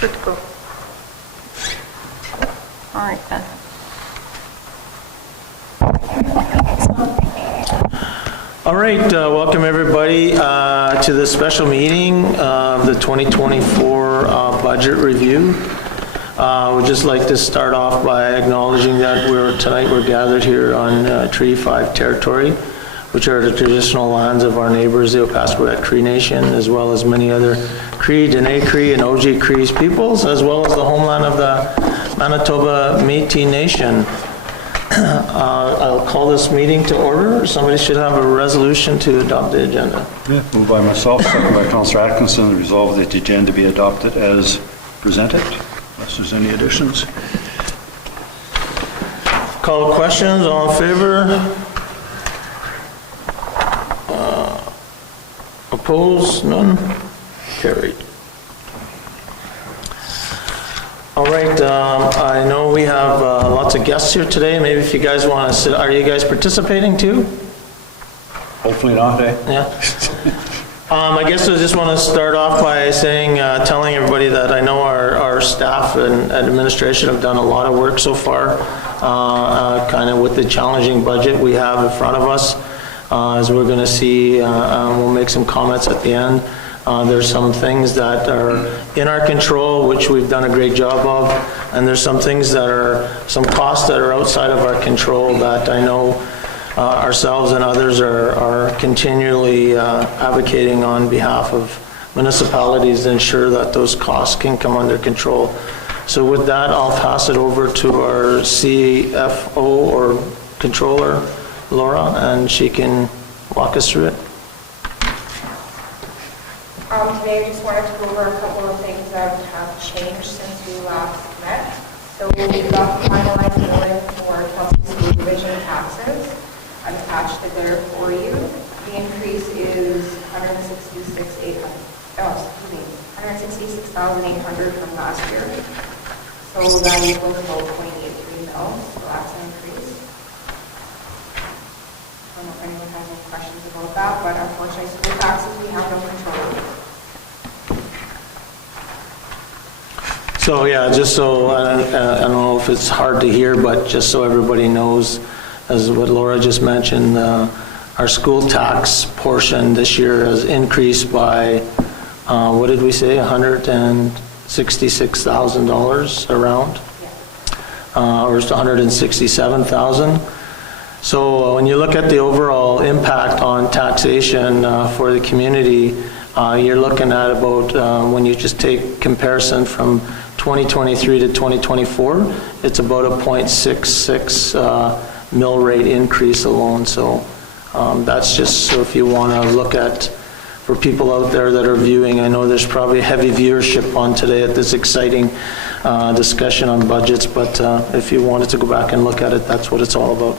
Good to go. All right then. All right, welcome everybody to this special meeting of the 2024 budget review. We'd just like to start off by acknowledging that tonight we're gathered here on Treaty 5 territory, which are the traditional lands of our neighbors, the Opaskwayak Cree Nation, as well as many other Cree, Dene Cree, and OG Cree peoples, as well as the homeland of the Manitoba Métis Nation. I'll call this meeting to order. Somebody should have a resolution to adopt the agenda. Yeah, moved by myself, second by Councillor Atkinson, resolve that the agenda be adopted as presented, unless there's any additions. Call questions, all in favor? Opposed? None? Carried. All right, I know we have lots of guests here today. Maybe if you guys want to sit, are you guys participating too? Hopefully not, eh? Yeah. I guess I just want to start off by saying, telling everybody that I know our staff and administration have done a lot of work so far, kind of with the challenging budget we have in front of us. As we're going to see, we'll make some comments at the end. There's some things that are in our control, which we've done a great job of, and there's some things that are, some costs that are outside of our control that I know ourselves and others are continually advocating on behalf of municipalities to ensure that those costs can come under control. So with that, I'll pass it over to our CFO or controller, Laura, and she can walk us through it. Today I just wanted to go over a couple of things that have changed since we last met. So we've got the finalized warrant for Kelsey School Division taxes. I've attached it there for you. The increase is $166,800 from last year. So that equals about 0.83 mils. So that's an increase. I don't know if anyone has any questions about that, but unfortunately school taxes we have no control over. So yeah, just so, I don't know if it's hard to hear, but just so everybody knows, as what Laura just mentioned, our school tax portion this year has increased by, what did we say, $166,000 around? Or it's $167,000. So when you look at the overall impact on taxation for the community, you're looking at about, when you just take comparison from 2023 to 2024, it's about a 0.66 mill rate increase alone. So that's just so if you want to look at, for people out there that are viewing, I know there's probably heavy viewership on today at this exciting discussion on budgets, but if you wanted to go back and look at it, that's what it's all about.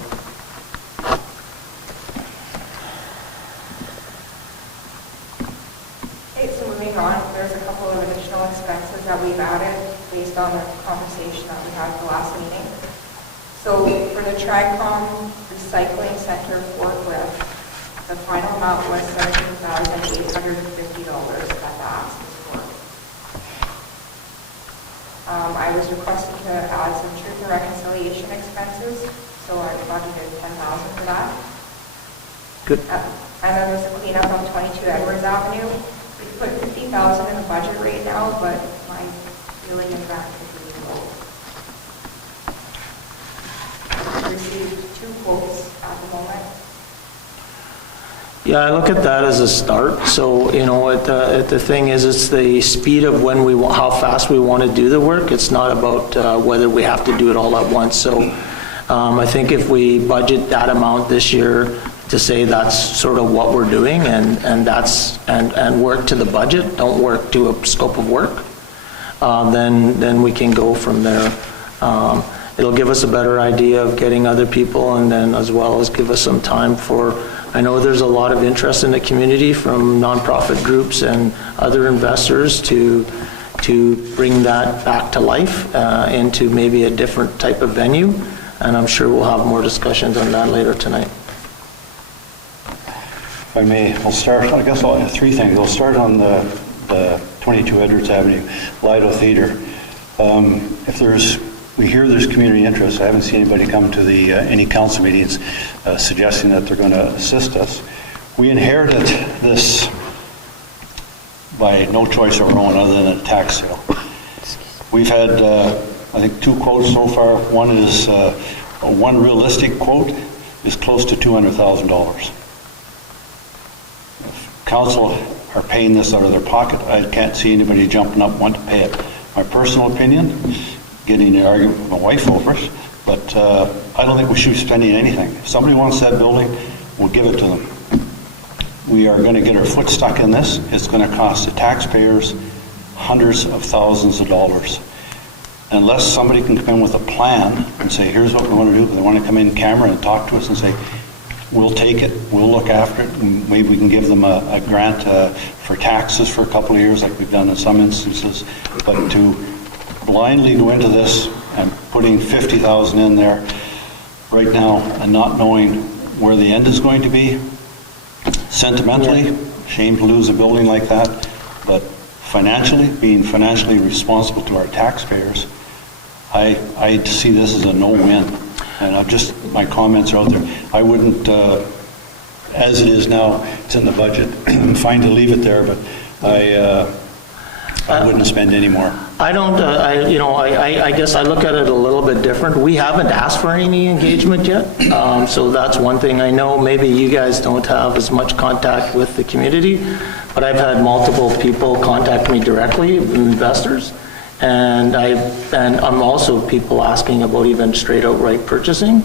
There's a couple of additional expenses that we've added based on the conversation that we had at the last meeting. So for the TRAGCOM Recycling Center forklift, the final amount was $17,850 that the ask was for. I was requested to add some truth and reconciliation expenses, so I budgeted $10,000 for that. Good. And then there's a cleanup on 22 Edwards Avenue. We put $50,000 in the budget right now, but my feeling is that could be low. We received 2 quotes at the moment. Yeah, I look at that as a start. So, you know, the thing is, it's the speed of when how fast we want to do the work. It's not about whether we have to do it all at once. So I think if we budget that amount this year, to say that's sort of what we're doing and work to the budget, don't work to a scope of work, then we can go from there. It'll give us a better idea of getting other people, and then as well as give us some time for, I know there's a lot of interest in the community from nonprofit groups and other investors to bring that back to life into maybe a different type of venue, and I'm sure we'll have more discussions on that later tonight. If I may, I'll start, I guess I'll have 3 things. I'll start on the 22 Edwards Avenue, Lido Theater. We hear there's community interest. I haven't seen anybody come to any council meetings suggesting that they're going to assist us. We inherited this by no choice of our own other than a tax sale. We've had, I think, 2 quotes so far. One realistic quote is close to $200,000. If council are paying this out of their pocket, I can't see anybody jumping up wanting to pay it. My personal opinion, getting in an argument with my wife over it, but I don't think we should be spending anything. If somebody wants that building, we'll give it to them. We are going to get our foot stuck in this. It's going to cost the taxpayers hundreds of thousands of dollars. Unless somebody can come in with a plan and say, here's what we want to do, they want to come in camera and talk to us and say, we'll take it, we'll look after it, and maybe we can give them a grant for taxes for a couple of years like we've done in some instances. But to blindly go into this and putting $50,000 in there right now and not knowing where the end is going to be, sentimentally, shame to lose a building like that, but financially, being financially responsible to our taxpayers, I see this as a no-win. And my comments are out there. I wouldn't, as it is now, it's in the budget. I'm fine to leave it there, but I wouldn't spend any more. I don't, I guess I look at it a little bit different. We haven't asked for any engagement yet, so that's one thing. I know maybe you guys don't have as much contact with the community, but I've had multiple people contact me directly, investors, and I'm also people asking about even straight outright purchasing.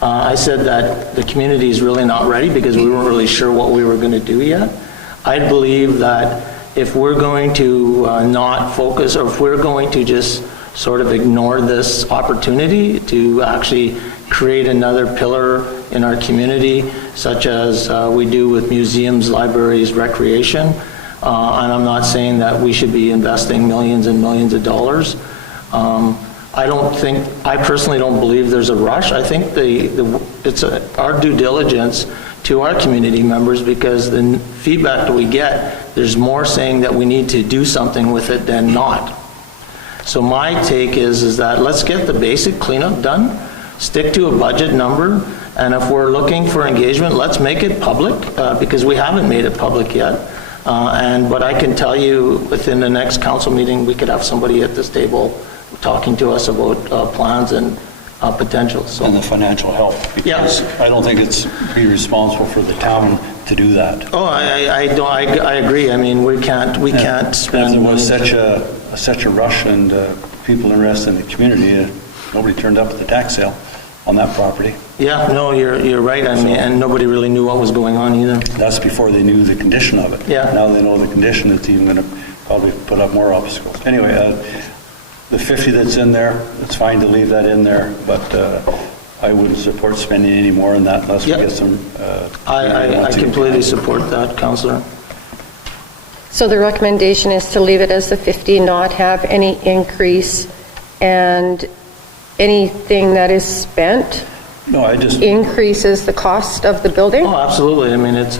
I said that the community is really not ready because we weren't really sure what we were going to do yet. I believe that if we're going to not focus, or if we're going to just sort of ignore this opportunity to actually create another pillar in our community, such as we do with museums, libraries, recreation, and I'm not saying that we should be investing millions and millions of dollars. I personally don't believe there's a rush. I think it's our due diligence to our community members, because the feedback that we get, there's more saying that we need to do something with it than not. So my take is that let's get the basic cleanup done, stick to a budget number, and if we're looking for engagement, let's make it public, because we haven't made it public yet. But I can tell you within the next council meeting, we could have somebody at this table talking to us about plans and potential. So. And the financial help, because I don't think it's be responsible for the town to do that. Oh, I agree. I mean, we can't spend. There was such a rush and people interested in the community. Nobody turned up at the tax sale on that property. Yeah, no, you're right. I mean, and nobody really knew what was going on either. That's before they knew the condition of it. Yeah. Now they know the condition. It's even going to probably put up more obstacles. Anyway, the 50 that's in there, it's fine to leave that in there, but I wouldn't support spending any more on that unless we get some... I completely support that, Councillor. So the recommendation is to leave it as the 50, not have any increase, and anything that is spent increases the cost of the building? Oh, absolutely. I mean, it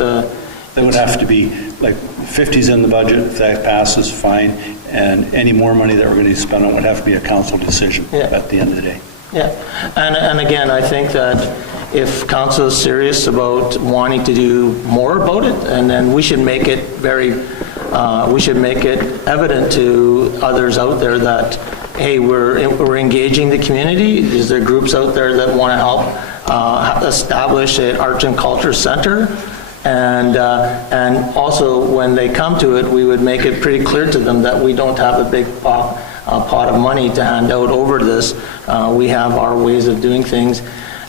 would have to be, like, 50's in the budget. If that passes, fine. And any more money that we're going to spend on would have to be a council decision at the end of the day. Yeah, and again, I think that if council is serious about wanting to do more about it, and then we should make it evident to others out there that, hey, we're engaging the community. Is there groups out there that want to help establish an arts and culture center? And also, when they come to it, we would make it pretty clear to them that we don't have a big pot of money to hand out over this. We have our ways of doing things,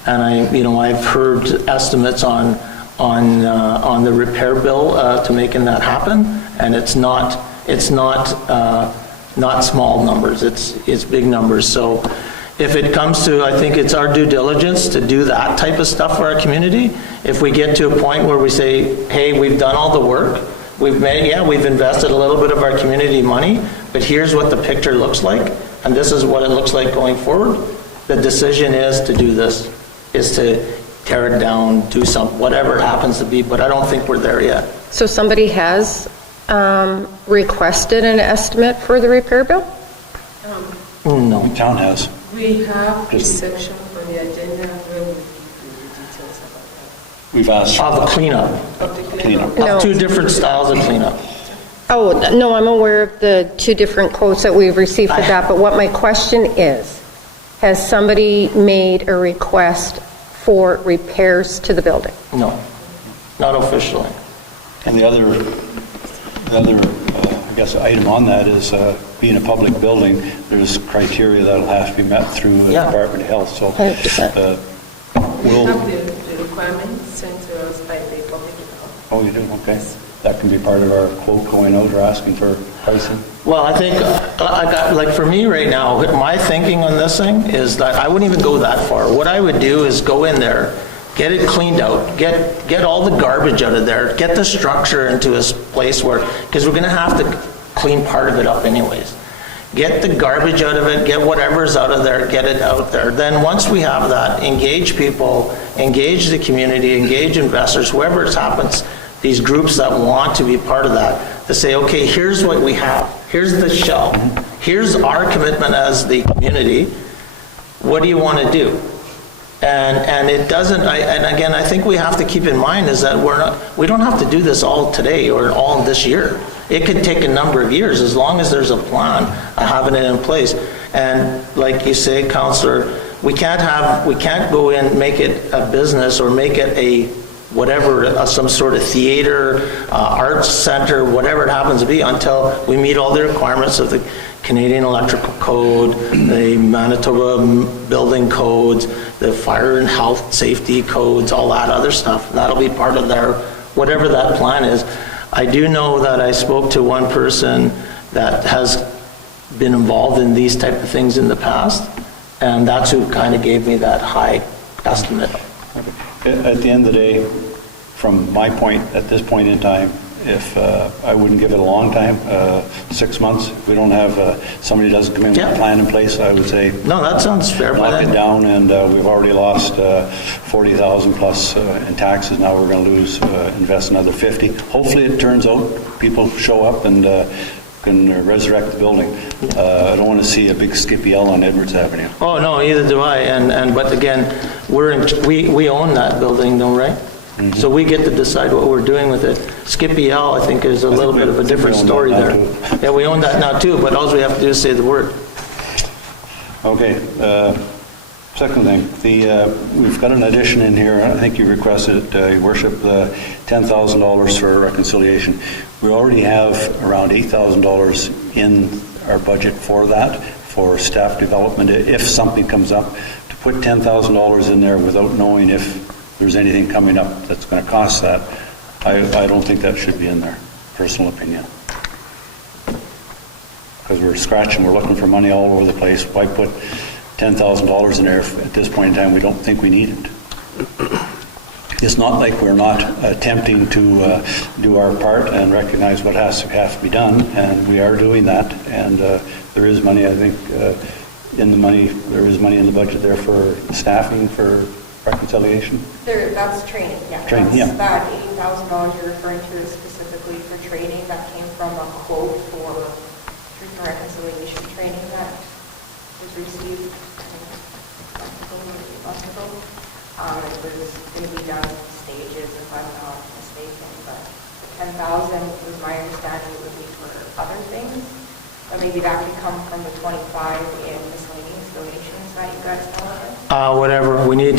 and I've heard estimates on the repair bill to making that happen, and it's not small numbers. It's big numbers. So if it comes to, I think it's our due diligence to do that type of stuff for our community. If we get to a point where we say, hey, we've done all the work, we've invested a little bit of our community money, but here's what the picture looks like, and this is what it looks like going forward. The decision is to do this, is to tear it down, do whatever it happens to be, but I don't think we're there yet. So somebody has requested an estimate for the repair bill? No. The town has. We have a section for the agenda where we give you the details about that. We've asked The cleanup. Of the cleanup. No. Two different styles of cleanup. Oh, no, I'm aware of the 2 different quotes that we've received for that, but what my question is, has somebody made a request for repairs to the building? No, not officially. And the other, I guess, item on that is being a public building, there's criteria that'll have to be met through the Yeah. Department of Health. So 100%. We we'll. have the requirements sent to us by the public health. Oh, you do? Okay. That can be part of our quote going out or asking for pricing. Well, I think, like for me right now, my thinking on this thing is that I wouldn't even go that far. What I would do is go in there, get it cleaned out, get all the garbage out of there, get the structure into a place where, because we're going to have to clean part of it up anyways. Get the garbage out of it, get whatever's out of there, get it out there. Then once we have that, engage people, engage the community, engage investors, whoever it happens, these groups that want to be part of that, to say, okay, here's what we have. Here's the shell. Here's our commitment as the community. What do you want to do? And it doesn't, and again, I think we have to keep in mind is that we don't have to do this all today or all this year. It could take a number of years as long as there's a plan of having it in place. And like you say, Councillor, we can't go in, make it a business or make it a whatever, some sort of theater, arts center, whatever it happens to be, until we meet all the requirements of the Canadian Electrical Code, the Manitoba Building Codes, the Fire and Health Safety Codes, all that other stuff. That'll be part of their, whatever that plan is. I do know that I spoke to one person that has been involved in these type of things in the past, and that's who kind of gave me that high estimate. At the end of the day, from my point, at this point in time, if I wouldn't give it a long time, 6 months, if we don't have, somebody doesn't come in with a plan in place, I would say. No, that sounds fair. Knock it down, and we've already lost 40,000 plus in taxes. Now we're going to lose, invest another 50. Hopefully it turns out people show up and can resurrect the building. I don't want to see a big Skippy L on Edwards Avenue. Oh, no, either do I. But again, we own that building though, right? Mm-hmm. So we get to decide what we're doing with it. Skippy L, I think, is a little bit of a different story there. Yeah, we own that now too, but all we have to do is say the word. Okay. Second thing, we've got an addition in here. I think you requested it, Your Worship, $10,000 for reconciliation. We already have around $8,000 in our budget for that, for staff development. If something comes up, to put $10,000 in there without knowing if there's anything coming up that's going to cost that, I don't think that should be in there, personal opinion. Because we're scratching, we're looking for money all over the place. Why put $10,000 in there if at this point in time we don't think we need it? It's not like we're not attempting to do our part and recognize what has to be done, and we are doing that. And there is money, I think, there is money in the budget there for staffing for reconciliation. That's training, yeah. Training, yeah. That $80,000 you're referring to is specifically for training that came from a quote for truth and reconciliation training that was received a month ago. It was going to be done in stages, if I'm not mistaken, but the 10,000 was my understanding would be for other things. But maybe that could come from the 25 in miscellaneous donations that you guys tell us. Whatever, we need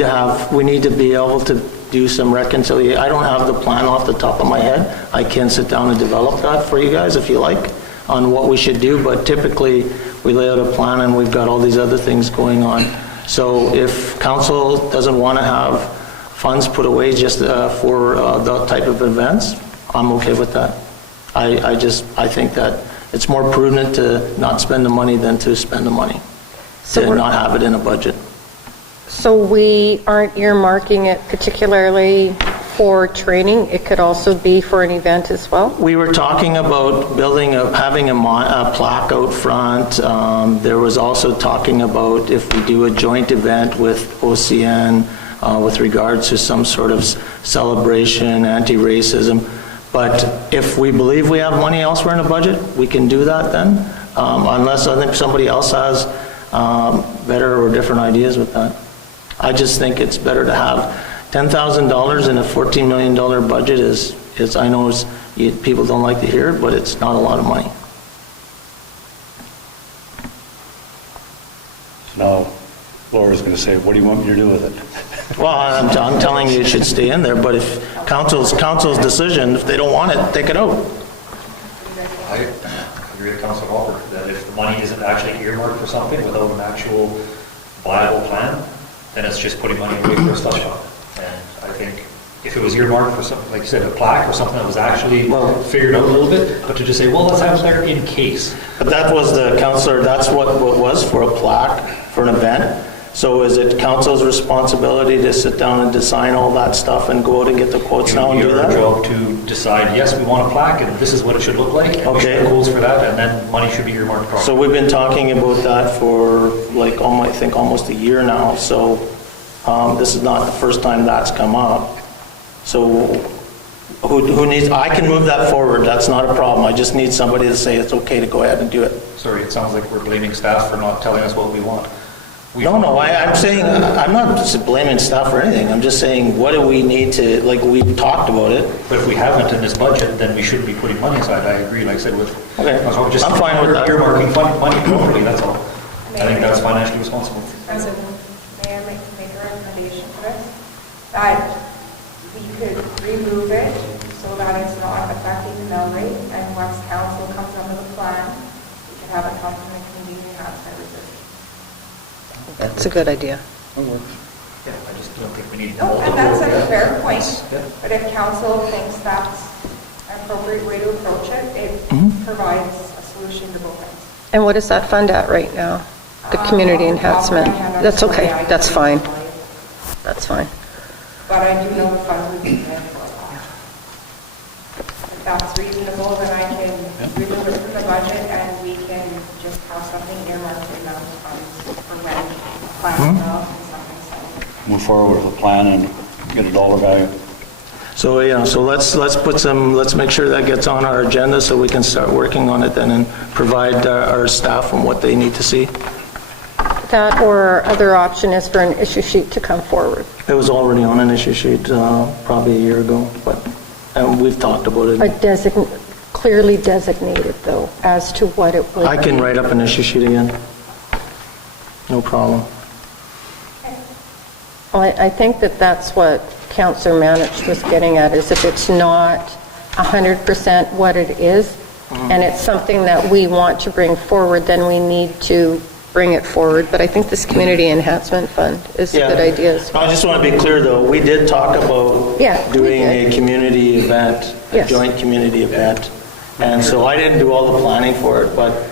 to be able to do some reconciliation. I don't have the plan off the top of my head. I can sit down and develop that for you guys if you like on what we should do, but typically we lay out a plan and we've got all these other things going on. So if council doesn't want to have funds put away just for that type of events, I'm okay with that. I think that it's more prudent to not spend the money than to spend the money, to not have it in a budget. So we aren't earmarking it particularly for training? It could also be for an event as well? We were talking about having a plaque out front. There was also talking about if we do a joint event with OCN with regards to some sort of celebration, anti-racism. But if we believe we have money elsewhere in the budget, we can do that then, unless I think somebody else has better or different ideas with that. I just think it's better to have $10,000 in a $14 million budget is I know people don't like to hear it, but it's not a lot of money. Now, Laura's going to say, what do you want me to do with it? Well, I'm telling you it should stay in there, but if council's decision, if they don't want it, take it out. I agree with Councilor Walker that if the money isn't actually earmarked for something without an actual viable plan, then it's just putting money away for a slush fund. And I think if it was earmarked for something, like you said, a plaque or something that was actually figured out a little bit, but to just say, well, let's have it there in case. But that was the councilor, that's what was for a plaque, for an event. So is it council's responsibility to sit down and design all that stuff and go out and get the quotes now and do that? Your job to decide, yes, we want a plaque and this is what it should look like. And we should have goals for that, and then money should be earmarked properly. So we've been talking about that for like, I think almost a year now. So this is not the first time that's come up. So who needs, I can move that forward. That's not a problem. I just need somebody to say it's okay to go ahead and do it. Sorry, it sounds like we're blaming staff for not telling us what we want. No, I'm saying, I'm not just blaming staff or anything. I'm just saying, what do we need to, like, we've talked about it. But if we haven't in this budget, then we shouldn't be putting money aside. I agree, like I said, with... Okay, just I'm fine with that. earmarking money properly, that's all. I think that's financially responsible. President, may I make a recommendation for this? That we could remove it so that it's not affecting the mill rate, and once council comes up with a plan, we could have it come from the community and not services. That's a good idea. Yeah, I just don't think we need... No, and that's a fair point, Yeah. but if council thinks that's an appropriate way to approach it, it provides a solution to both ends. And what is that fund at right now? The community enhancement? That's okay, that's fine. That's fine. But I do know the fund would be there for that. If that's reasonable, then I can remove it from the budget and we can just have something earmarked in those funds for when plans out and something so. Move forward with a plan and get a dollar value. So, so let's make sure that gets on our agenda so we can start working on it then and provide our staff with what they need to see. That or our other option is for an issue sheet to come forward. It was already on an issue sheet probably a year ago, and we've talked about it. But clearly designated, though, as to what it would be. I can write up an issue sheet again. No problem. Well, I think that's what Councillor Manich was getting at, is if it's not 100% what it is, and it's something that we want to bring forward, then we need to bring it forward. But I think this community enhancement fund is a good idea as well. I just want to be clear, though, we did talk about doing a community event, a joint community event. And so I didn't do all the planning for it, but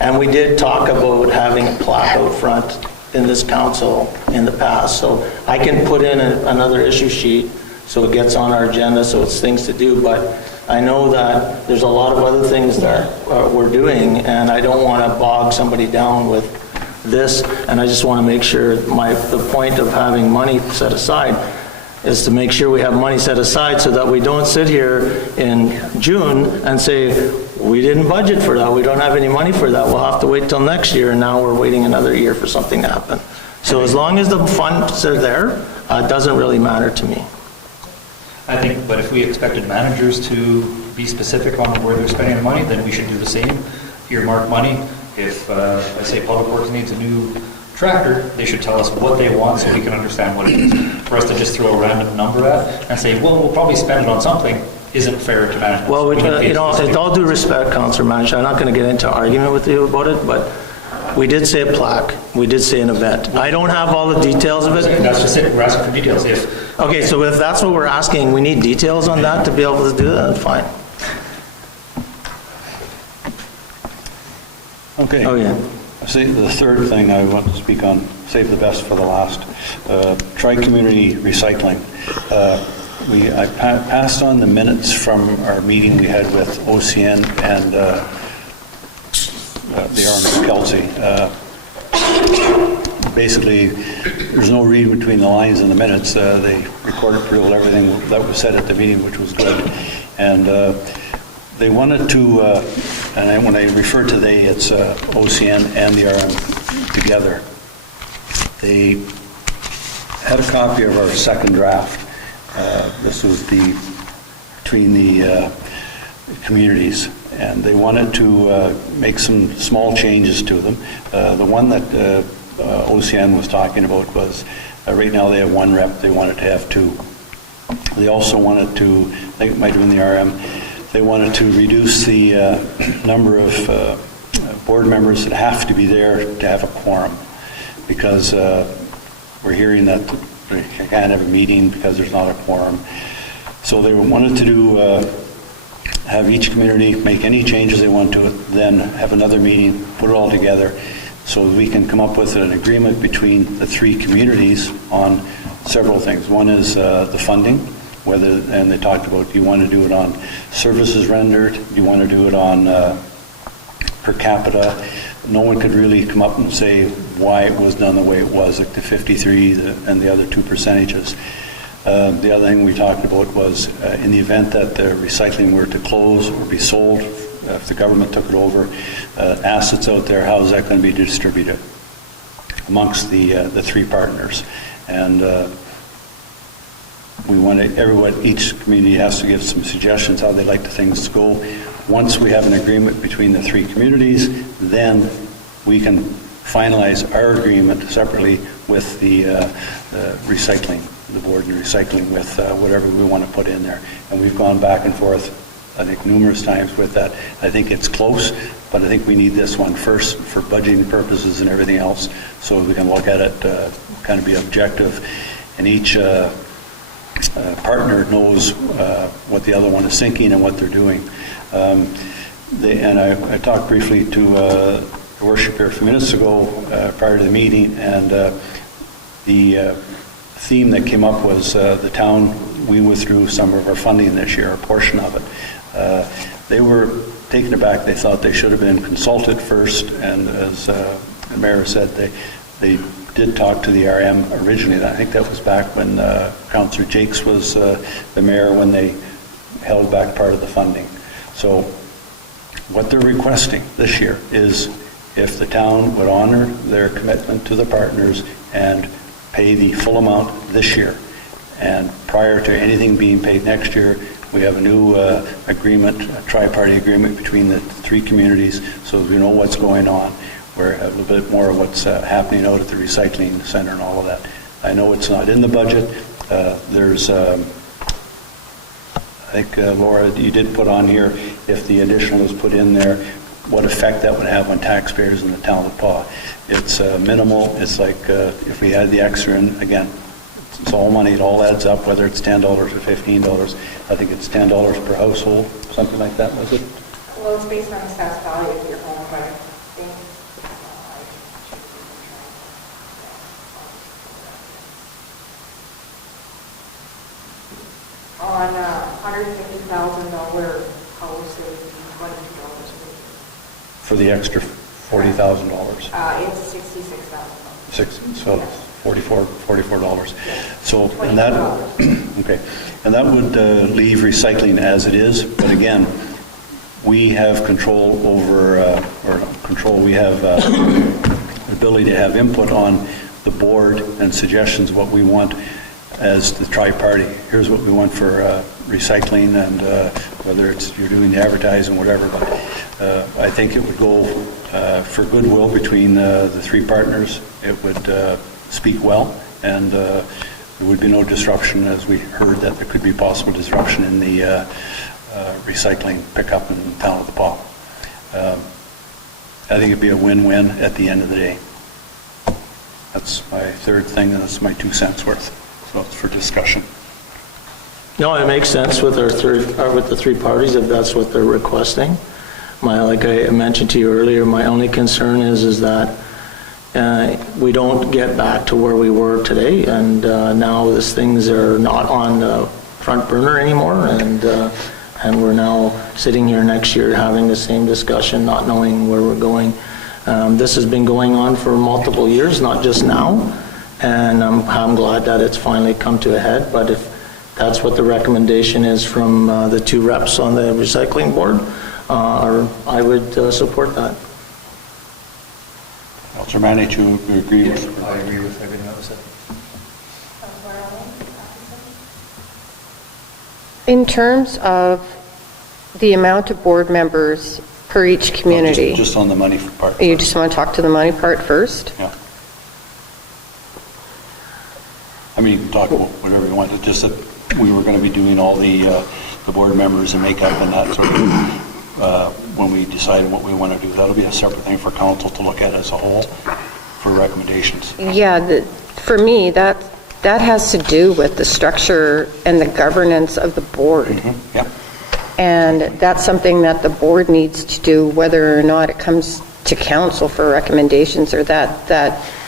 and we did talk about having a plaque out front in this council in the past. So I can put in another issue sheet so it gets on our agenda, so it's things to do. But I know that there's a lot of other things that we're doing, and I don't want to bog somebody down with this. And I just want to make sure the point of having money set aside is to make sure we have money set aside so that we don't sit here in June and say, we didn't budget for that, we don't have any money for that, we'll have to wait till next year, and now we're waiting another year for something to happen. So as long as the funds are there, it doesn't really matter to me. I think, but if we expected managers to be specific on where they're spending the money, then we should do the same, earmark money. If, I say Public Works needs a new tractor, they should tell us what they want so we can understand what it is. For us to just throw a random number at and say, well, we'll probably spend it on something, isn't fair to management. Well, with all due respect, Councillor Manich, I'm not going to get into argument with you about it, but we did say a plaque, we did say an event. I don't have all the details of it. That's just it, we're asking for details. Okay, so if that's what we're asking, we need details on that to be able to do that, fine. Okay. Oh, yeah. See, the third thing I want to speak on, save the best for the last, tri-community recycling. I passed on the minutes from our meeting we had with OCN and the Aaron Kelsey. basically, there's no reading between the lines in the minutes. They recorded pretty well everything that was said at the meeting, which was good. And they wanted to, and when I refer to they, it's OCN and the RM together. They had a copy of our second draft. This was between the communities, and they wanted to make some small changes to them. The one that OCN was talking about was, right now they have one rep, they wanted to have two. They also wanted to, I think it might have been the RM, they wanted to reduce the number of board members that have to be there to have a quorum, because we're hearing that they can't have a meeting because there's not a quorum. So they wanted to do, have each community make any changes they want to it, then have another meeting, put it all together, so we can come up with an agreement between the three communities on several things. One is the funding, and they talked about, do you want to do it on services rendered? Do you want to do it on per capita? No one could really come up and say why it was done the way it was, like the 53 and the other two percentages. The other thing we talked about was in the event that the recycling were to close or be sold, if the government took it over, assets out there, how is that going to be distributed amongst the three partners? And we want to, each community has to give some suggestions how they'd like the things to go. Once we have an agreement between the three communities, then we can finalize our agreement separately with the recycling, the board and recycling, with whatever we want to put in there. And we've gone back and forth, I think, numerous times with that. I think it's close, but I think we need this one first for budgeting purposes and everything else, so we can look at it, kind of be objective, and each partner knows what the other one is thinking and what they're doing. And I talked briefly to the worship here a few minutes ago prior to the meeting, and the theme that came up was the town, we withdrew some of our funding this year, a portion of it. They were taken aback. They thought they should have been consulted first, and as the mayor said, they did talk to the RM originally. And I think that was back when Councillor Jakes was the mayor, when they held back part of the funding. So what they're requesting this year is if the town would honor their commitment to the partners and pay the full amount this year. And prior to anything being paid next year, we have a new agreement, a tri-party agreement between the three communities, so we know what's going on. We're a little bit more of what's happening out at the recycling center and all of that. I know it's not in the budget. There's, I think, Laura, you did put on here, if the additional is put in there, what effect that would have on taxpayers in the town of Paw. It's minimal. It's like if we had the extra in, again, it's all money. It all adds up, whether it's $10 or $15. I think it's $10 per household, something like that, was it? Well, it's based on the assessed value of your home, but I think on a $150,000 house, it would be $22. For the extra $40,000. It's $66,000. So $44. So, and that, okay, and that would leave recycling as it is. But again, we have control over, we have the ability to have input on the board and suggestions what we want as the tri-party. Here's what we want for recycling, and whether it's you're doing the advertising, whatever. But I think it would go for goodwill between the three partners. It would speak well, and there would be no disruption, as we heard that there could be possible disruption in the recycling pickup in the town of the Paw. I think it'd be a win-win at the end of the day. That's my third thing, and that's my 2 cents worth. So it's for discussion. No, it makes sense with with the three parties if that's what they're requesting. Like I mentioned to you earlier, my only concern is that we don't get back to where we were today, and now these things are not on the front burner anymore, and we're now sitting here next year having the same discussion, not knowing where we're going. This has been going on for multiple years, not just now, and I'm glad that it's finally come to a head, but if that's what the recommendation is from the two reps on the recycling board, I would support that. Councillor Manich, you agree with? I agree with everything that was said. In terms of the amount of board members per each community, Just on the money part. you just want to talk to the money part first? Yeah. I mean, you can talk about whatever you want, it's just that we were going to be doing all the board members and makeup and that sort of, when we decide what we want to do. That'll be a separate thing for council to look at as a whole for recommendations. Yeah, for me, that has to do with the structure and the governance of the board. Yep. And that's something that the board needs to do, whether or not it comes to council for recommendations, or that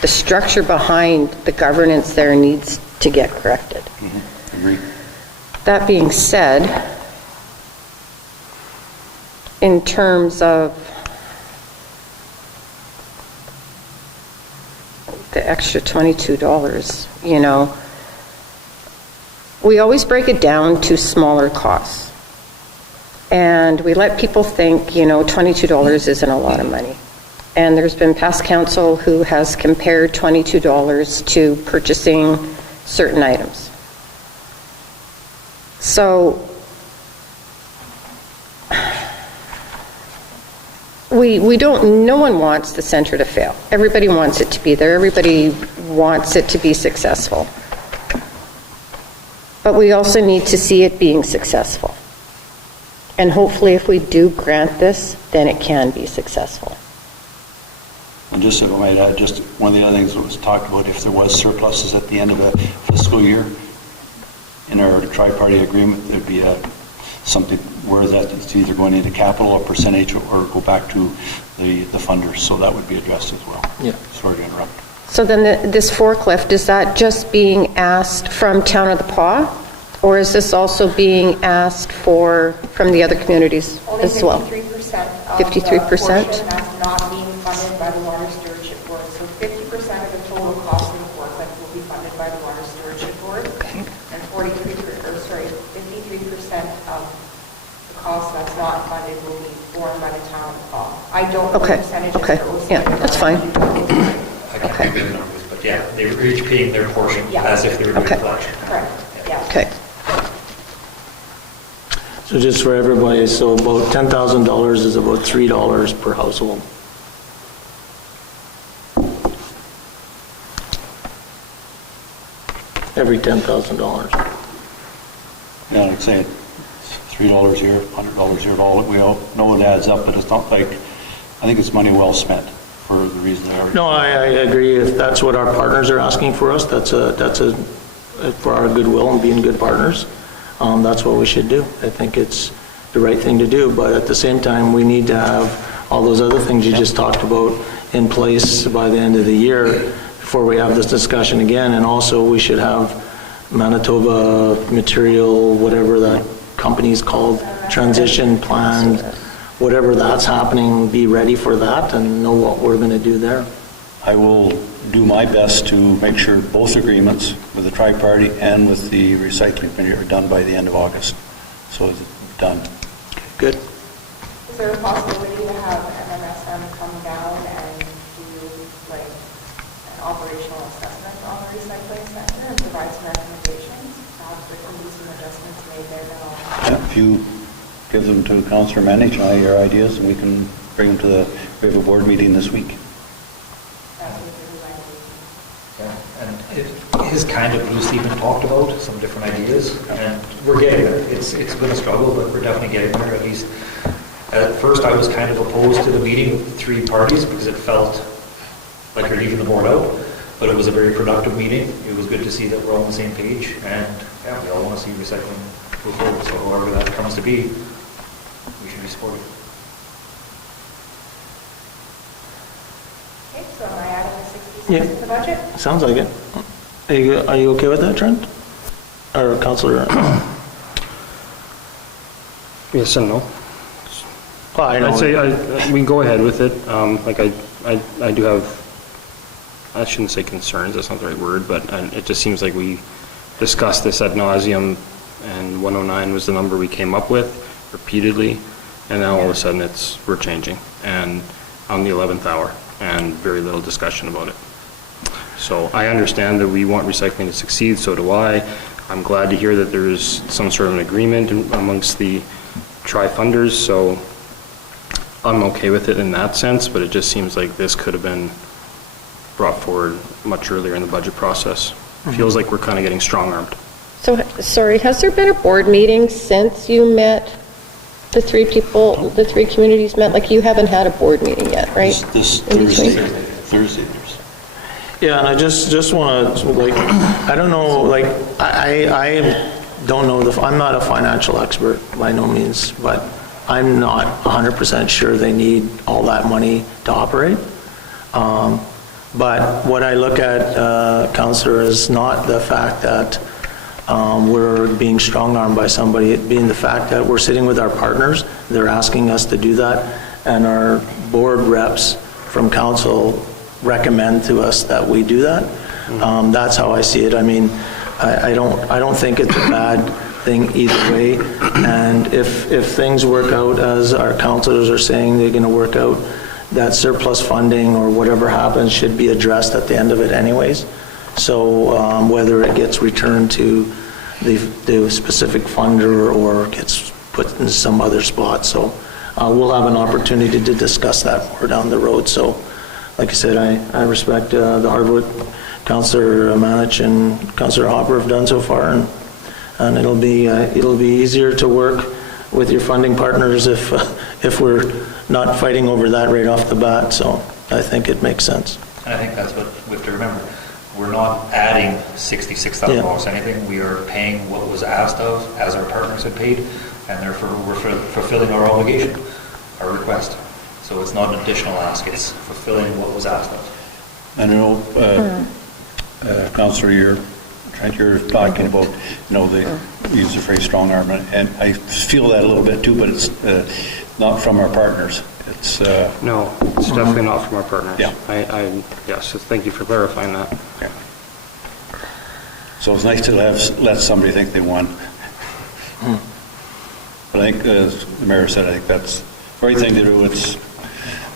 the structure behind the governance there needs to get corrected. Agree. That being said, in terms of the extra $22, you know, we always break it down to smaller costs. And we let people think, you know, $22 isn't a lot of money. And there's been past council who has compared $22 to purchasing certain items. So we don't, no one wants the center to fail. Everybody wants it to be there. Everybody wants it to be successful. But we also need to see it being successful. And hopefully if we do grant this, then it can be successful. And just if I might add, just one of the other things that was talked about, if there was surpluses at the end of the fiscal year, in our tri-party agreement, there'd be something where that it's either going into capital or percentage or go back to the funders. So that would be addressed as well. Yeah. Sorry to interrupt. So then this forklift, is that just being asked from Town of the Paw? Or is this also being asked from the other communities Only as well? 53% of 53%? the portion that's not being funded by the Water Stewardship Board. So 50% of the total cost of the forklift will be funded by the Water Stewardship Board, and 53% of the cost that's not funded will be borne by the Town of Paw. I don't know the percentages. Okay. Yeah, that's fine. I can't remember the numbers, but yeah, they were each paying their portion as if they were doing Okay. collection. Correct, yeah. Okay. So just for everybody, so about $10,000 is about $3 per household. Every $10,000. Yeah, like I say, $3 here, $100 here, we all know it adds up, but it's not like, I think it's money well spent for the reason they already. No, I agree. If that's what our partners are asking for us, that's for our goodwill and being good partners. That's what we should do. I think it's the right thing to do, but at the same time, we need to have all those other things you just talked about in place by the end of the year before we have this discussion again. And also, we should have Manitoba Material, whatever that company's called, transition plan, whatever that's happening, be ready for that and know what we're going to do there. I will do my best to make sure both agreements with the tri-party and with the recycling committee are done by the end of August. So it's done. Good. Is there a possibility to have MMSM come down and do like an operational assessment on the recycling center and provide some recommendations? Perhaps there can be some adjustments made there then. Yeah, if you give them to Councillor Manich, your ideas, and we can bring them to we have a board meeting this week. Yeah, and it is kind of loosely been talked about, some different ideas, and we're getting there. It's been a struggle, but we're definitely getting there. At least at first I was kind of opposed to the meeting with three parties because it felt like you're leaving the board out, but it was a very productive meeting. It was good to see that we're all on the same page, and yeah, we all want to see recycling move forward, so however that comes to be, we should be supportive. Okay, so am I adding the 60 Yeah. cents to the budget? Sounds like it. Are you okay with that, Trent? Or Councillor? Yes and no. Well, I know. I'd say we can go ahead with it. Like I do have, I shouldn't say concerns, that's not the right word, but it just seems like we discussed this ad nauseum, and 109 was the number we came up with repeatedly, and now all of a sudden we're changing, and on the 11th hour, and very little discussion about it. So I understand that we want recycling to succeed, so do I. I'm glad to hear that there's some sort of an agreement amongst the tri-funders, so I'm okay with it in that sense, but it just seems like this could have been brought forward much earlier in the budget process. Feels like we're kind of getting strong-armed. So, sorry, has there been a board meeting since you met, the three communities met? Like, you haven't had a board meeting yet, right? This In between? Thursday. Yeah, and I just want to, like, I don't know, like, I don't know, I'm not a financial expert by no means, but I'm not 100% sure they need all that money to operate. But what I look at, Councillor, is not the fact that we're being strong-armed by somebody, it being the fact that we're sitting with our partners, they're asking us to do that, and our board reps from council recommend to us that we do that. That's how I see it. I mean, I don't think it's a bad thing either way, and if things work out as our councillors are saying they're going to work out, that surplus funding or whatever happens should be addressed at the end of it anyways. So whether it gets returned to the specific funder or gets put in some other spot. So we'll have an opportunity to discuss that more down the road. So like I said, I respect the hard work Councillor Manich and Councillor Hopper have done so far, and it'll be easier to work with your funding partners if we're not fighting over that right off the bat. So I think it makes sense. And I think that's what we have to remember. We're not adding $66,000 to anything. We are paying what was asked of, as our partners had paid, and therefore we're fulfilling our obligation, our request. So it's not an additional ask, it's fulfilling what was asked of. I know, Councillor, you're talking about, they use the phrase strong arm, and I feel that a little bit too, but it's not from our partners. It's No, it's definitely not from our partners. Yeah. Yes, so thank you for clarifying that. yeah. So it's nice to let somebody think they won. But I think, as the mayor said, I think that's the right thing to do. It's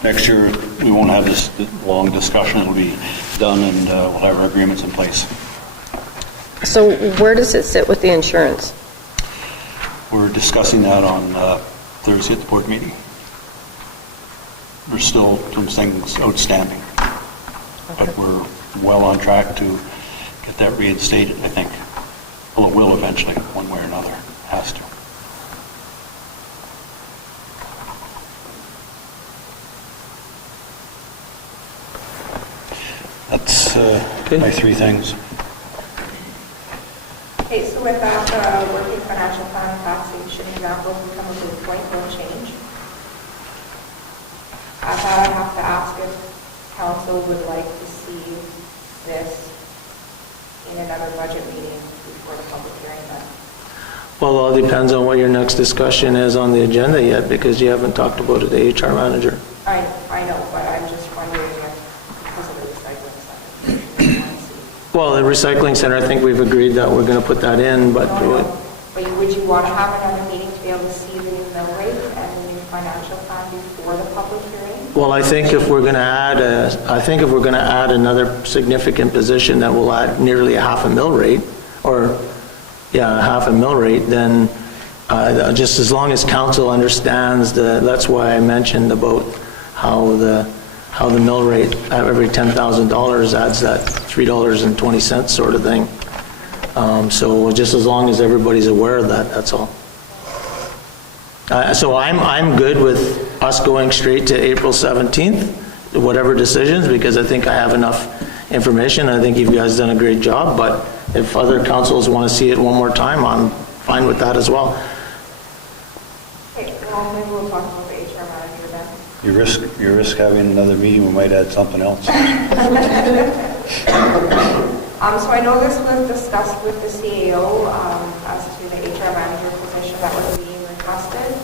next year we won't have this long discussion. It'll be done, and we'll have our agreements in place. So where does it sit with the insurance? We're discussing that on Thursday at the board meeting. There's still some things outstanding, but we're well on track to get that reinstated, I think. Well, it will eventually, one way or another. Has to. That's my three things. Okay, so with that, working financial plan and taxation example, we come up with a point, no change. I thought I'd have to ask if council would like to see this in another budget meeting before the public hearing then. Well, it all depends on what your next discussion is on the agenda yet, because you haven't talked about it to the HR manager. I know, but I'm just wondering if, because of the recycling center. Well, the recycling center, I think we've agreed that we're going to put that in, but No. But would you want to have another meeting to be able to see the new mill rate and the new financial plan before the public hearing? well, I think if we're going to add another significant position that will add nearly a half a mill rate, half a mill rate, then just as long as council understands that's why I mentioned about how the mill rate at every $10,000 adds that $3.20 sort of thing. So just as long as everybody's aware of that, that's all. So I'm good with us going straight to April 17th, whatever decisions, because I think I have enough information. I think you guys done a great job, but if other councils want to see it one more time, I'm fine with that as well. Okay, well, maybe we'll talk about the HR manager then. You risk having another meeting, we might add something else. So I know this was discussed with the CAO as to the HR manager position that was being requested.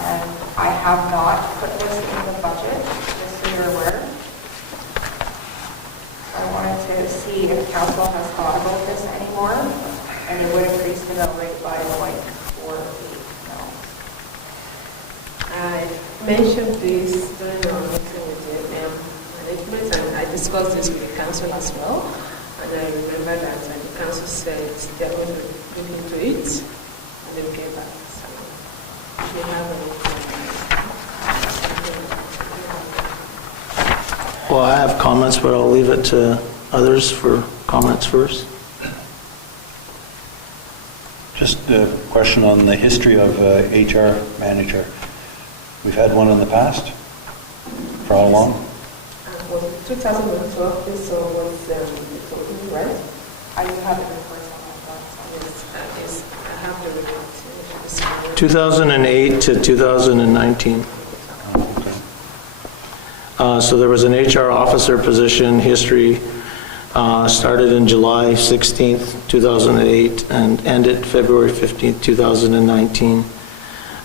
And I have not put this in the budget, just so you're aware. I wanted to see if council has thought about this anymore, and it would increase the mill rate by 0.48 mils. I mentioned this during our meeting with the management, and I discussed this with the council as well. And I remember that the council said they are going to look into it, and they will get back. So, if you have any comments. Well, I have comments, but I'll leave it to others for comments first. Just a question on the history of HR manager. We've had one in the past. For how long? Was 2012, this was the total, right? I do have a report on that. Yes, I have the report. 2008 to 2019. So there was an HR officer position, history, started in July 16th, 2008, and ended February 15th, 2019.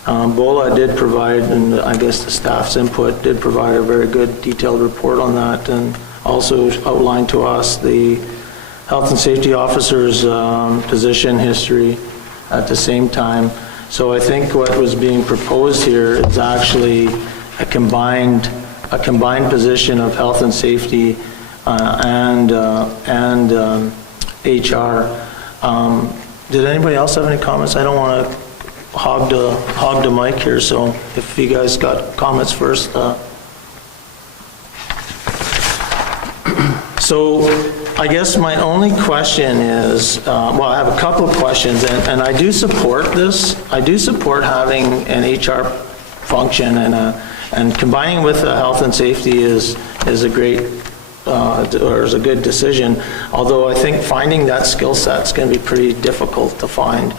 BOLA did provide, and I guess the staff's input did provide a very good detailed report on that, and also outlined to us the health and safety officer's position history at the same time. So I think what was being proposed here is actually a combined position of health and safety and HR. Did anybody else have any comments? I don't want to hog the mic here, so if you guys got comments first. So I guess my only question is, well, I have a couple of questions, and I do support this. I do support having an HR function, and combining with health and safety is a great, or is a good decision. Although I think finding that skill set is going to be pretty difficult to find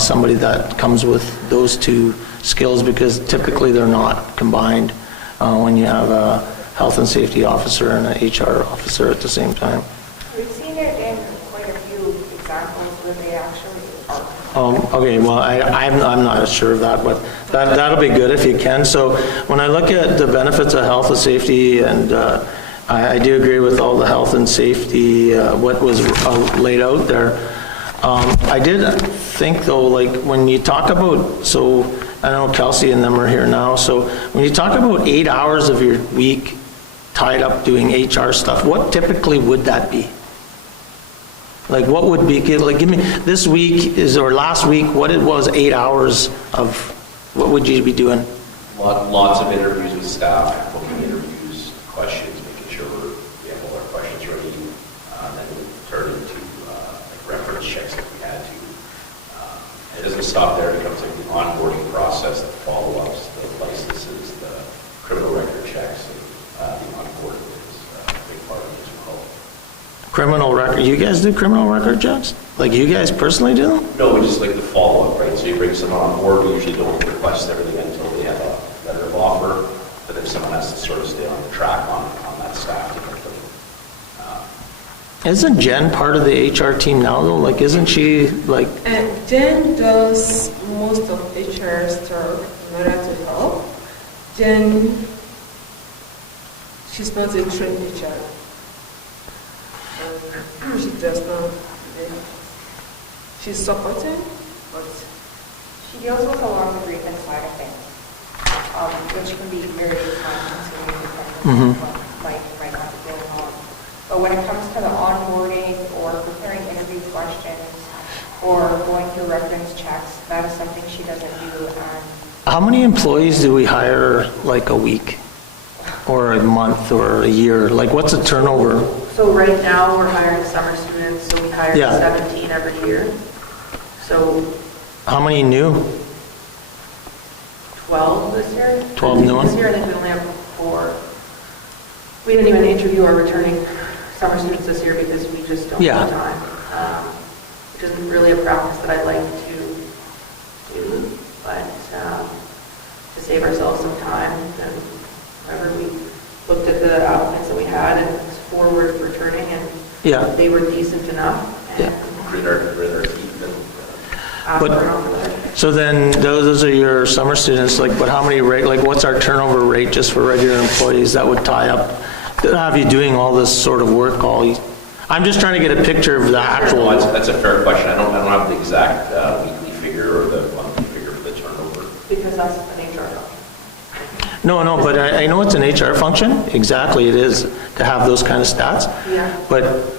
somebody that comes with those two skills, because typically they're not combined when you have a health and safety officer and an HR officer at the same time. We've seen it in quite a few examples where they actually are. Okay, well, I'm not sure of that, but that'll be good if you can. So when I look at the benefits of health and safety, and I do agree with all the health and safety, what was laid out there. I did think though, like when you talk about, so I know Kelsey and them are here now, so when you talk about 8 hours of your week tied up doing HR stuff, what typically would that be? Like what would be, like give me, this week or last week, what it was 8 hours of, what would you be doing? Lots of interviews with staff, booking interviews, questions, making sure we have all our questions ready, then we turn into reference checks if we had to. It doesn't stop there. It becomes like the onboarding process, the follow-ups, the licenses, the criminal record checks, and the onboarding is a big part of it as well. Criminal record, you guys do criminal record checks? Like you guys personally do them? No, we just like the follow-up, right? So you bring someone on board, we usually don't request everything until they have a letter of offer, but then someone has to sort of stay on the track on that staff to complete. Isn't Jen part of the HR team now though? Like isn't she like? And Jen does most of HR stuff in order to help. Jen, she's not a trained HR. She does not. She's supporting, but She deals with a lot of the grievance side of things, which can be very time-consuming depending on what might have to go on. But when it comes to the onboarding or preparing interview questions or going through reference checks, that is something she doesn't do. And How many employees do we hire like a week or a month or a year? Like what's the turnover? So right now, we're hiring summer students, so we hire Yeah. 17 every year. So How many new? 12 this year. 12 new ones? This year, I think we only have 4. We didn't even interview our returning summer students this year because we just don't Yeah. have time. Which isn't really a practice that I'd like to do, but to save ourselves some time, and whenever we looked at the applicants that we had, and it was 4 were returning, and Yeah. they were decent enough. And Yeah. Grit our teeth and asked But- for an offer letter. So then, those are your summer students, like, but how many what's our turnover rate just for regular employees that would tie up, that have you doing all this sort of work I'm just trying to get a picture of the actual. Well, that's a fair question. I don't have the exact weekly figure or the monthly figure for the turnover. Because that's an HR function. No, but I know it's an HR function, exactly, it is, to have those kind of stats. Yeah. But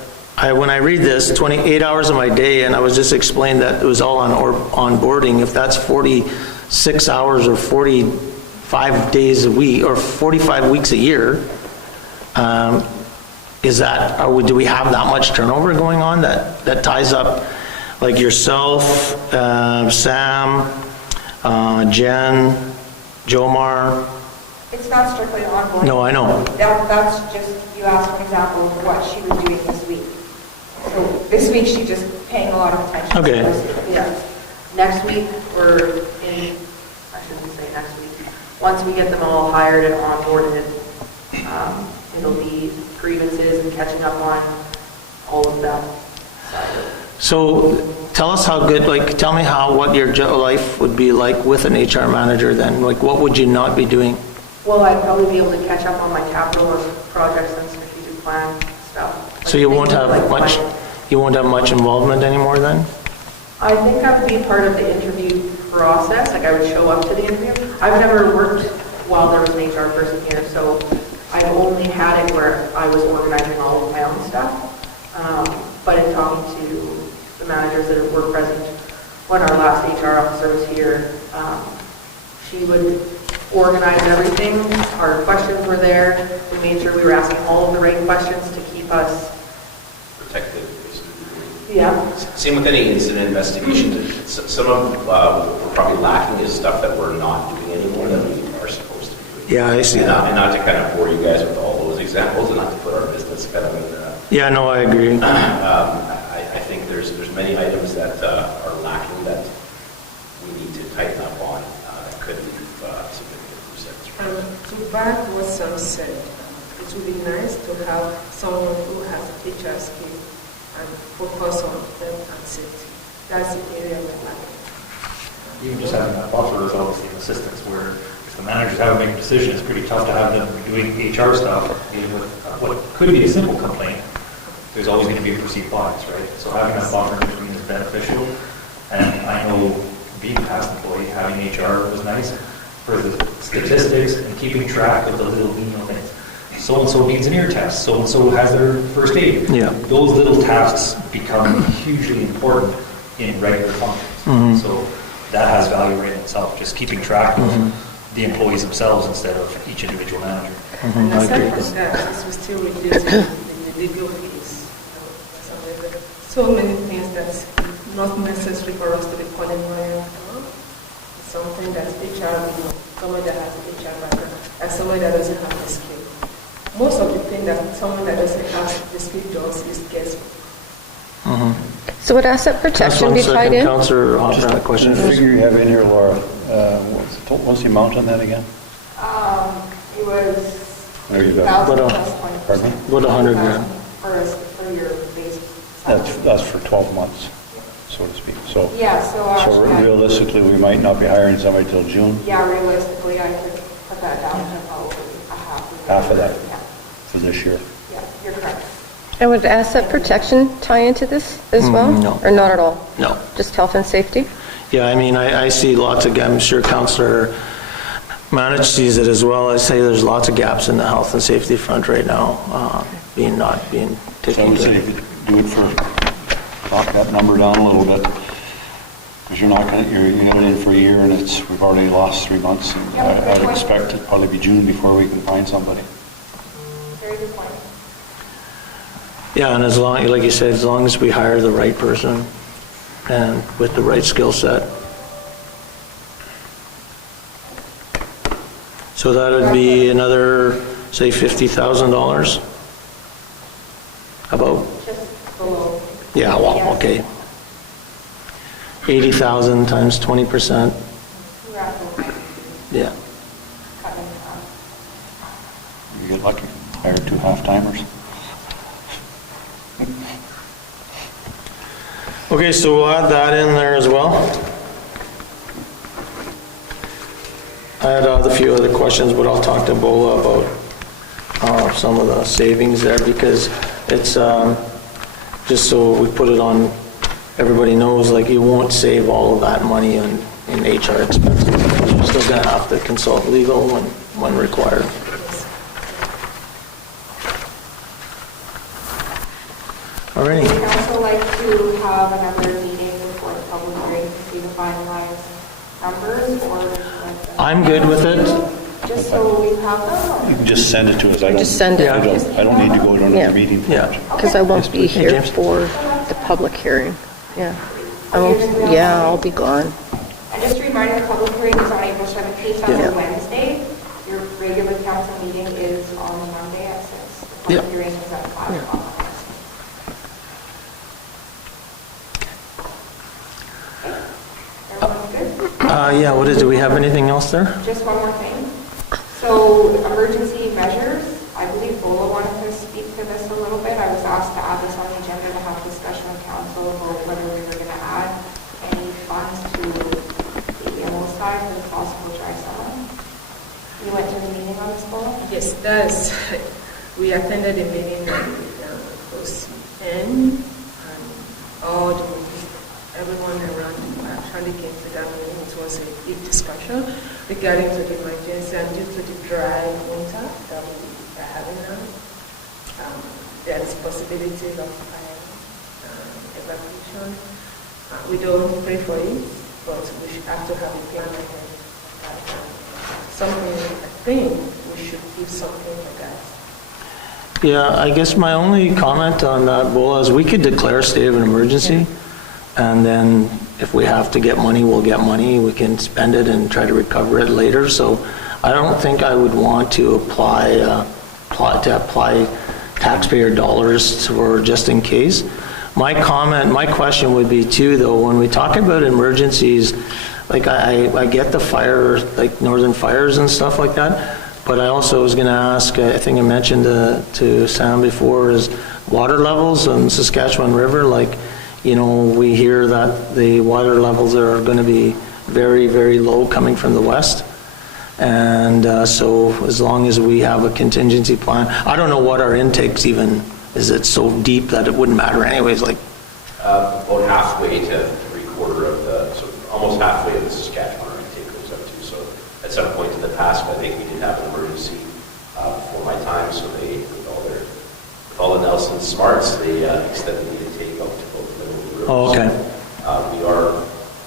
when I read this, 28 hours of my day, and I was just explained that it was all on onboarding, if that's 46 hours or 45 days a week, or 45 weeks a year, do we have that much turnover going on that ties up, like yourself, Sam, Jen, Jomar? It's not strictly onboarding. No, I know. That's just, you asked for example of what she was doing this week. So this week, she's just paying a lot of attention. Okay. Yeah. Next week, I shouldn't say next week. Once we get them all hired and onboarded, it'll be grievances and catching up on all of that side of it. So tell us how good, tell me what your life would be like with an HR manager then. What would you not be doing? Well, I'd probably be able to catch up on my capital or projects and strategic plan stuff. So you won't have much involvement anymore then? I think I would be part of the interview process, I would show up to the interview. I've never worked while there was an HR person here, so I've only had it where I was organizing all of my own stuff. But in talking to the managers that were present when our last HR officer was here, she would organize everything. Our questions were there. We made sure we were asking all of the right questions to keep us Protected, basically. Yeah. Same with any incident investigation. Some of what we're probably lacking is stuff that we're not doing anymore that we are supposed to be doing. Yeah, I see that. And not to kind of bore you guys with all those examples and not to put our business kind of in Yeah, no, I agree. I think there's many items that are lacking that we need to tighten up on that could leave significant percentage. To back what Sam said, it would be nice to have someone who has HR skills and focus on health and safety. That's the area we're lacking. Even just having that buffer is obviously an assistance where if the managers have to make a decision, it's pretty tough to have them doing HR stuff, dealing with what could be a simple complaint. There's always going to be a perceived bias, right? So having that buffer in between is beneficial. And I know being a past employee, having HR was nice for the statistics and keeping track of the little menial things. So-and-so needs an ear test. So-and-so has their first aid. Yeah. Those little tasks become hugely important in regular functions. So that has value in itself, just keeping track of the employees themselves instead of each individual manager. And aside from that, this will still reduce the legal fees. So many things that's not necessary for us to be calling lawyer. It's something that HR will know, someone that has HR background, and someone that doesn't have the skill. Most of the things that someone that doesn't have the skill does is guesswork. So would asset protection be tied in? Councillor Hoffman had a question. The figure you have in here, Laura, what's the amount on that again? It was There you go. 1,000 plus 20%. Pardon me? About 100 grand. For your base salary. That's for 12 months, so to speak. So Yeah, so so actually, realistically, we might not be hiring somebody till June, yeah, realistically, I could put that down to probably a half. half of that Yeah, for this year. yeah, you're correct. And would asset protection tie into this as well? no. Or not at all? No. Just health and safety? Yeah, I mean, I see lots of, I'm sure Councillor Manich sees it as well. I say there's lots of gaps in the health and safety front right now, not being So I taken would say care if you do it for, knock that number down a little bit, because you're not going to, you got it in for a year and we've already lost 3 months. And Yeah, good I'd point. expect it probably be June before we can find somebody. Very good point. Yeah, and as long, like you said, as long as we hire the right person and with the right skill set. So that would be another, say, $50,000? About? Just below. Yeah, well, Yes. okay. 80,000 times 20%, Roughly, yeah. cutting down. You get lucky, hire 2 half-timers. Okay, so we'll add that in there as well. I had a few other questions, but I'll talk to Bola about some of the savings there, because it's, just so we put it on, everybody knows, like, you won't save all of that money in HR expenses. You're still going to have to consult legal when required. All right. Would council like to have another meeting before the public hearing to see the finalized numbers, or? I'm good with it. Just so we have them? You can just send it to us. Just send it. I don't need to go to Yeah. another meeting for Yeah. it. Because I won't be here James? for the public hearing. Yeah. I'll be gone. And just to remind you, the public hearing is on April 17th, on Yeah. a Wednesday. Your regular council meeting is on Monday at 6. The Yeah. public hearing is at 5 o'clock. Everyone's good? Yeah, do we have anything else there? Just one more thing. So emergency measures, I believe Bola wanted to speak to this a little bit. I was asked to add this on the agenda to have discussion with council about whether we were going to add any funds to the EMO side for the possible dry summer. You went to the meeting on this, Bola? Yes, we attended a meeting with OCN, and everyone around actually came to that meeting. It was a big discussion regarding to the emergency, and due to the dry winter that we are having now, there's possibility of evacuation. We don't pray for it, but we should have to have a plan ahead. Something, I think we should give something for that. Yeah, I guess my only comment on that, Bola, is we could declare a state of an emergency, and then if we have to get money, we'll get money. We can spend it and try to recover it later. So I don't think I would want to apply taxpayer dollars for just in case. My question would be too, though, when we talk about emergencies, like I get the fire, like northern fires and stuff like that, but I also was going to ask, I think I mentioned to Sam before, is water levels on Saskatchewan River. Like, you know, we hear that the water levels are going to be very, very low coming from the west. And so as long as we have a contingency plan, I don't know what our intakes even, is it so deep that it wouldn't matter anyways? Like About halfway to three-quarter of so almost halfway of the Saskatchewan intake goes up to. So at some point in the past, I think we did have an emergency before my time, so with all the Nelson Smarts, they extended the intake up to both the middle of the river. Oh, okay. So, we are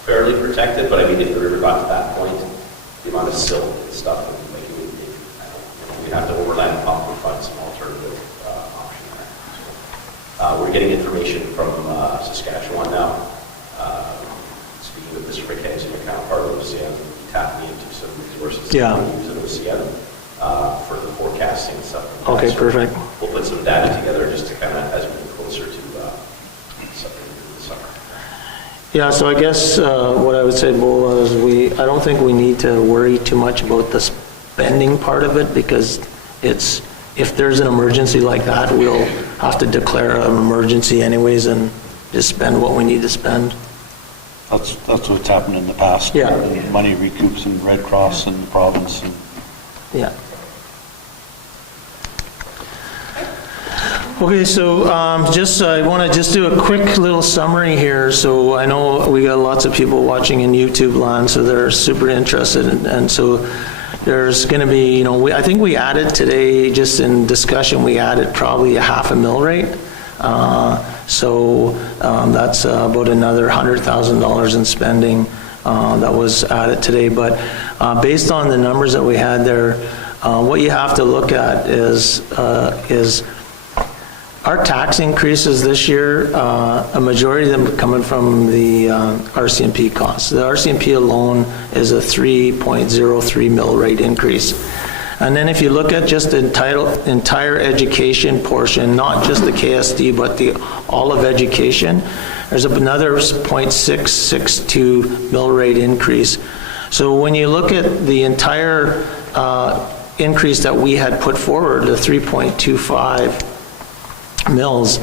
fairly protected, but I mean, if the river got to that point, the amount of silt and stuff, we'd have to overland pump or find some alternative option there. So, we're getting information from Saskatchewan now. Speaking with Mr. McKenzie, my counterpart of OCN, tapping into some resources that we use at OCN for the forecasting and stuff. Okay, so perfect. We'll put some data together just to kind of, as we get closer to something in the summer. Yeah, so I guess what I would say, Bola, is I don't think we need to worry too much about the spending part of it, because if there's an emergency like that, we'll have to declare an emergency anyways and just spend what we need to spend. That's what's happened in the past. Yeah. Money recoups in Red Cross and the province. And Yeah. Okay, so I want to just do a quick little summary here. So I know we got lots of people watching in YouTube land, so they're super interested. And so there's going to be, I think we added today, just in discussion, we added probably a half a mill rate. So that's about another $100,000 in spending that was added today. But based on the numbers that we had there, what you have to look at is our tax increases this year, a majority of them coming from the RCMP costs. The RCMP alone is a 3.03 mill rate increase. And then if you look at just the entire education portion, not just the KSD, but all of education, there's another 0.662 mill rate increase. So when you look at the entire increase that we had put forward, the 3.25 mills,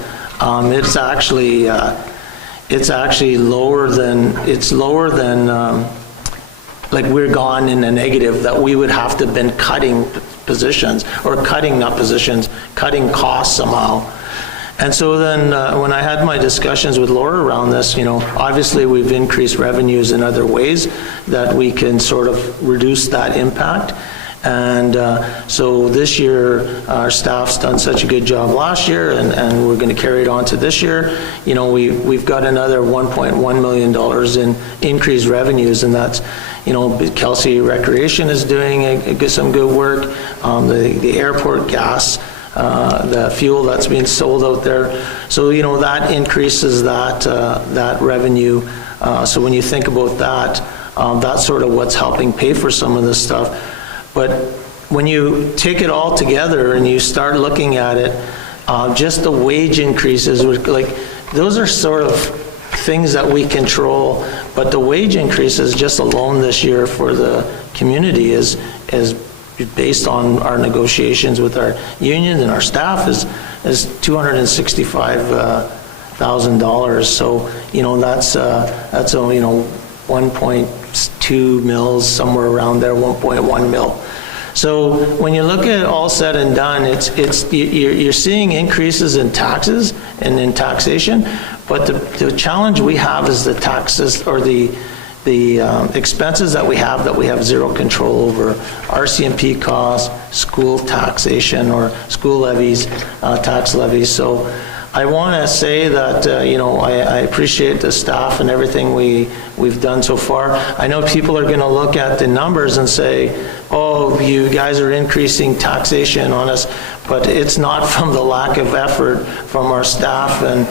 it's actually lower than like we're gone in a negative, that we would have to have been cutting positions, or cutting costs somehow. And so then when I had my discussions with Laura around this, obviously we've increased revenues in other ways that we can sort of reduce that impact. And so this year, our staff's done such a good job last year, and we're going to carry it on to this year. We've got another $1.1 million in increased revenues, and that's, Kelsey Recreation is doing some good work. The airport gas, the fuel that's being sold out there. So, that increases that revenue. So when you think about that, that's sort of what's helping pay for some of this stuff. But when you take it all together and you start looking at it, just the wage increases, those are sort of things that we control. But the wage increases just alone this year for the community is based on our negotiations with our unions and our staff is $265,000. So that's 1.2 mils, somewhere around there, 1.1 mil. So when you look at it all said and done, you're seeing increases in taxes and in taxation, but the challenge we have is the taxes, or the expenses that we have zero control over: RCMP costs, school taxation, or school levies, tax levies. So I want to say that, I appreciate the staff and everything we've done so far. I know people are going to look at the numbers and say, oh, you guys are increasing taxation on us, but it's not from the lack of effort from our staff and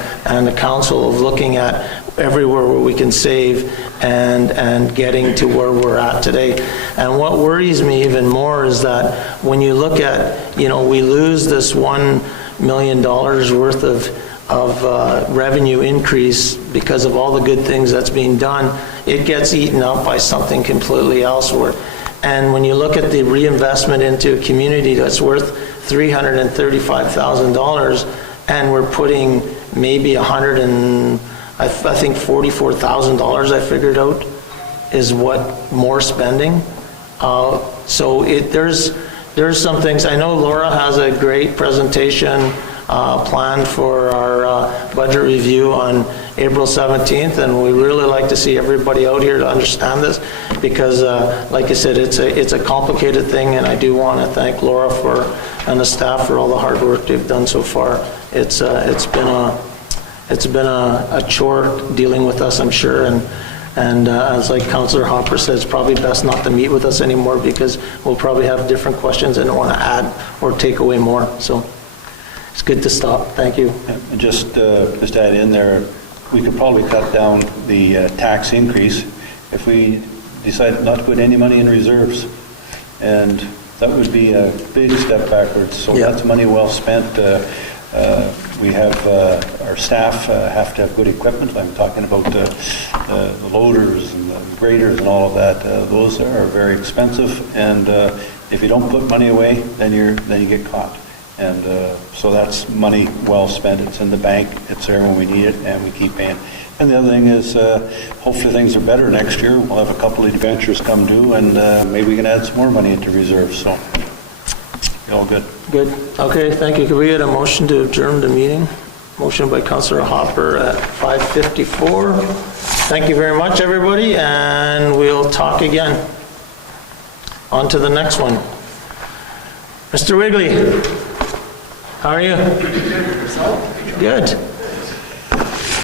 the council of looking at everywhere where we can save and getting to where we're at today. And what worries me even more is that when you look at, we lose this $1 million worth of revenue increase because of all the good things that's being done, it gets eaten up by something completely else. And when you look at the reinvestment into a community that's worth $335,000, and we're putting maybe I think $44,000 I figured out is what more spending. So there's some things. I know Laura has a great presentation planned for our budget review on April 17th, and we really like to see everybody out here to understand this, because like I said, it's a complicated thing, and I do want to thank Laura and the staff for all the hard work they've done so far. It's been a chore dealing with us, I'm sure, and as like Councillor Hopper says, it's probably best not to meet with us anymore, because we'll probably have different questions and want to add or take away more. So it's good to stop. Thank you. And just add in there, we could probably cut down the tax increase if we decided not to put any money in reserves, and that would be a big step backwards. So that's money well spent. We have our staff have to have good equipment. I'm talking about the loaders and the graders and all of that. Those are very expensive, and if you don't put money away, then you get caught. And so that's money well spent. It's in the bank. It's there when we need it, and we keep paying. And the other thing is, hopefully things are better next year. We'll have a couple of adventures come due, and maybe we can add some more money into reserves. So. All good. Good. Okay, thank you. Can we get a motion to adjourn the meeting? Motion by Councillor Hopper at 5:54. Thank you very much, everybody, and we'll talk again. On to the next one. Mr. Wigley, how are you? Good.